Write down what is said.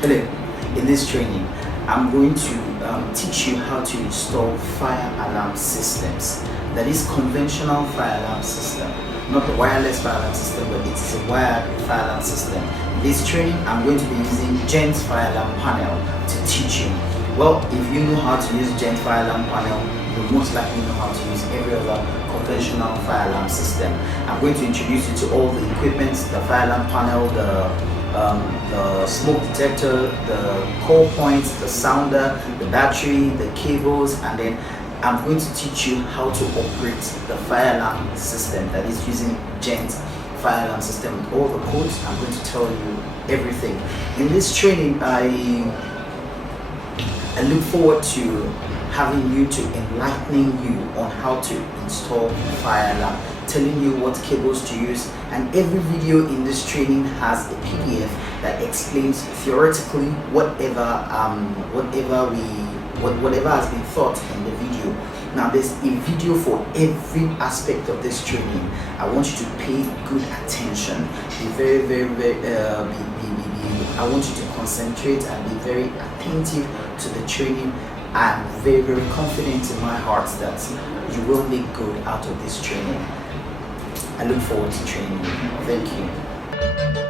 Hello, in this training, I'm going to teach you how to install fire alarm systems. That is conventional fire alarm system, not the wireless fire alarm system, but it's a wired fire alarm system. In this training, I'm going to be using Gent fire alarm panel to teach you. Well, if you know how to use Gent fire alarm panel, you most likely know how to use every other conventional fire alarm system. I'm going to introduce you to all the equipment, the fire alarm panel, the smoke detector, the call points, the sounder, the battery, the cables, and then I'm going to teach you how to operate the fire alarm system that is using Gent fire alarm system with all the codes. I'm going to tell you everything. In this training, I look forward to having you, to enlightening you on how to install fire alarm, telling you what cables to use, and every video in this training has a PDF that explains theoretically whatever has been thought in the video. Now there's a video for every aspect of this training. I want you to pay good attention. Be very I want you to concentrate and be very attentive to the training. I'm very confident in my heart that you will make good out of this training. I look forward to training you. Thank you.